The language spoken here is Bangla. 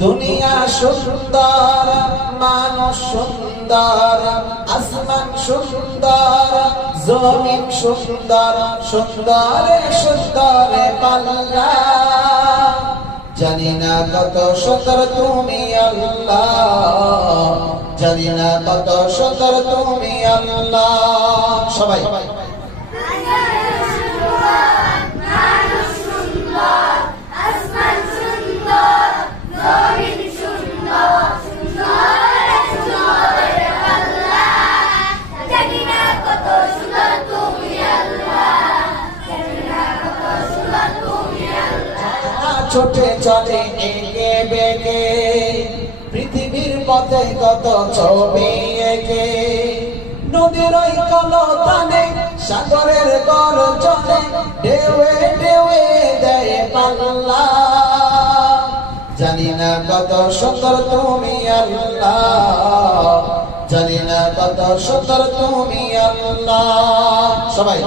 দুনিয়া সুন্দর, মানুষ সুন্দর, আসমান সুন্দর, জমিন সুন্দর, সুন্দরে সুন্দরে পাল্লা। জানি না কত সুন্দর তুমি আল্লাহ, জানি না কত সুন্দর তুমি আল্লাহ। সবাই ছোটে চলে একে বেগে, পৃথিবীর পথে কত ছবি এঁকে। নদীর ওই কলতানে, সাগরের গর্জনে, ঢেউয়ে ঢেউয়ে দেয় পাল্লা। জানি না কত সুন্দর তুমি আল্লাহ, জানি না কত সুন্দর তুমি আল্লাহ। সবাই